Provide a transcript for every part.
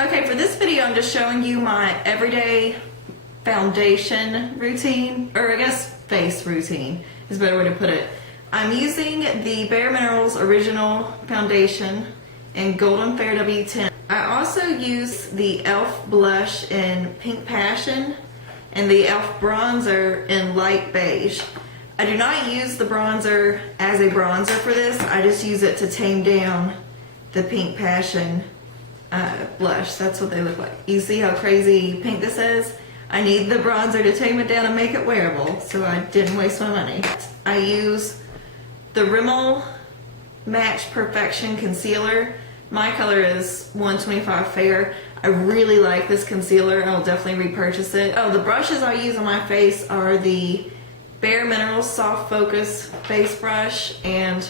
Okay, for this video I'm just showing you my everyday foundation routine, or I guess face routine is a better way to put it. I'm using the Bare Minerals Original Foundation in Golden Fair W10. I also use the e.l.f. blush in Pink Passion and the e.l.f. bronzer in Light Beige. I do not use the bronzer as a bronzer for this. I just use it to tame down the Pink Passion blush. That's what they look like. You see how crazy pink this is? I need the bronzer to tame it down and make it wearable, so I didn't waste my money. I use the Rimmel Match Perfection Concealer. My color is 125 Fair. I really like this concealer. I'll definitely repurchase it. Oh, the brushes I use on my face are the Bare Minerals Soft Focus Face Brush and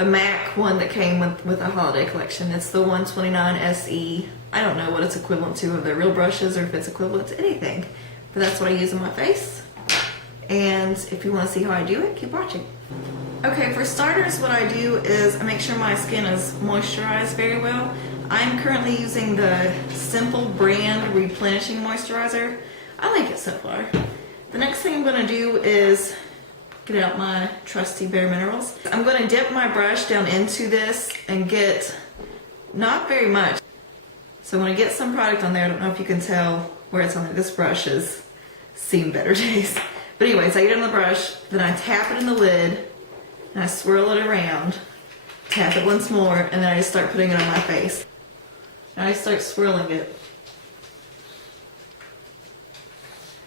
a MAC one that came with a holiday collection. It's the 129 SE. I don't know what it's equivalent to of their real brushes or if it's equivalent to anything, but that's what I use on my face. And if you want to see how I do it, keep watching. Okay, for starters, what I do is I make sure my skin is moisturized very well. I'm currently using the Simple brand Replenishing Moisturizer. I like it so far. The next thing I'm going to do is get out my trusty Bare Minerals. I'm going to dip my brush down into this and get not very much. So when I get some product on there, I don't know if you can tell where it's on there. This brush has seen better days. But anyways, I get it on the brush, then I tap it in the lid, and I swirl it around, tap it once more, and then I just start putting it on my face. And I start swirling it.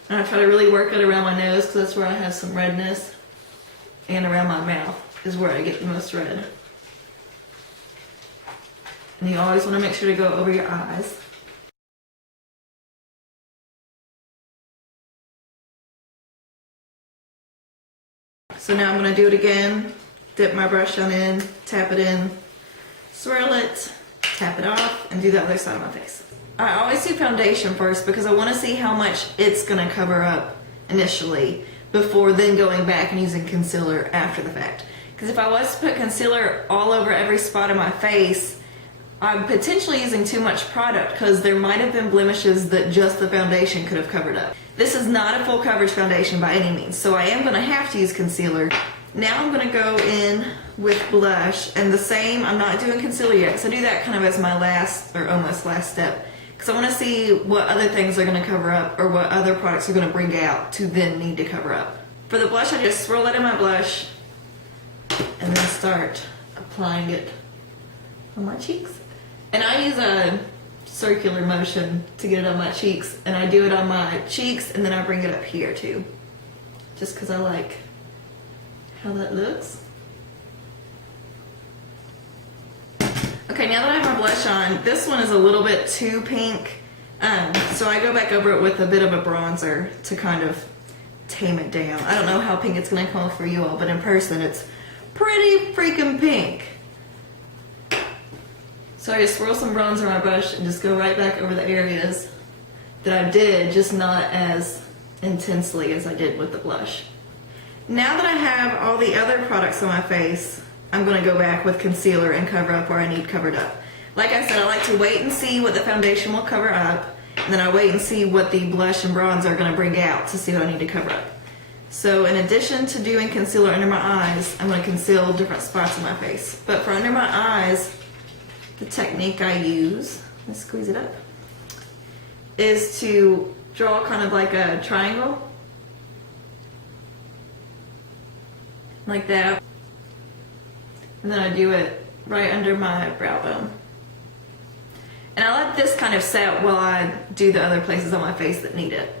And I try to really work it around my nose because that's where I have some redness. And around my mouth is where I get the most red. And you always want to make sure to go over your eyes. So now I'm going to do it again. Dip my brush down in, tap it in, swirl it, tap it off, and do the other side of my face. I always do foundation first because I want to see how much it's going to cover up initially before then going back and using concealer after the fact. Because if I was to put concealer all over every spot of my face, I'm potentially using too much product because there might have been blemishes that just the foundation could have covered up. This is not a full coverage foundation by any means, so I am going to have to use concealer. Now I'm going to go in with blush, and the same, I'm not doing concealer yet because I do that kind of as my last or almost last step. Because I want to see what other things are going to cover up or what other products are going to bring out to then need to cover up. For the blush, I just swirl it in my blush and then start applying it on my cheeks. And I use a circular motion to get it on my cheeks, and I do it on my cheeks and then I bring it up here too. Just because I like how that looks. Okay, now that I have my blush on, this one is a little bit too pink, so I go back over it with a bit of a bronzer to kind of tame it down. I don't know how pink it's going to come off for you all, but in person it's pretty freaking pink. So I just swirl some bronzer on my brush and just go right back over the areas that I did, just not as intensely as I did with the blush. Now that I have all the other products on my face, I'm going to go back with concealer and cover up where I need covered up. Like I said, I like to wait and see what the foundation will cover up, and then I wait and see what the blush and bronzer are going to bring out to see what I need to cover up. So in addition to doing concealer under my eyes, I'm going to conceal different spots on my face. But for under my eyes, the technique I use, let's squeeze it up, is to draw kind of like a triangle. Like that. And then I do it right under my brow bone. And I let this kind of set while I do the other places on my face that need it.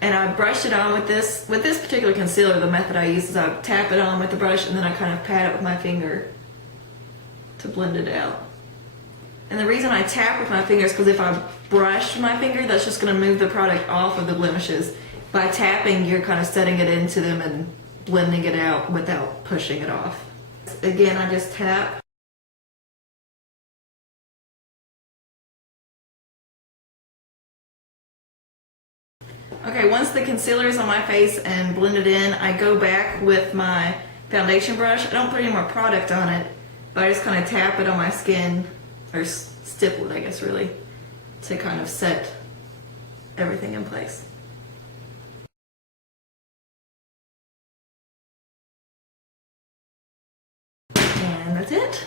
And I brush it on with this particular concealer. The method I use is I tap it on with the brush and then I kind of pat it with my finger to blend it out. And the reason I tap with my finger is because if I brush my finger, that's just going to move the product off of the blemishes. By tapping, you're kind of setting it into them and blending it out without pushing it off. Again, I just tap. Okay, once the concealer is on my face and blended in, I go back with my foundation brush. I don't put any more product on it. but I just kind of tap it on my skin, or stipple it, I guess, really, to kind of set everything in place. And that's it.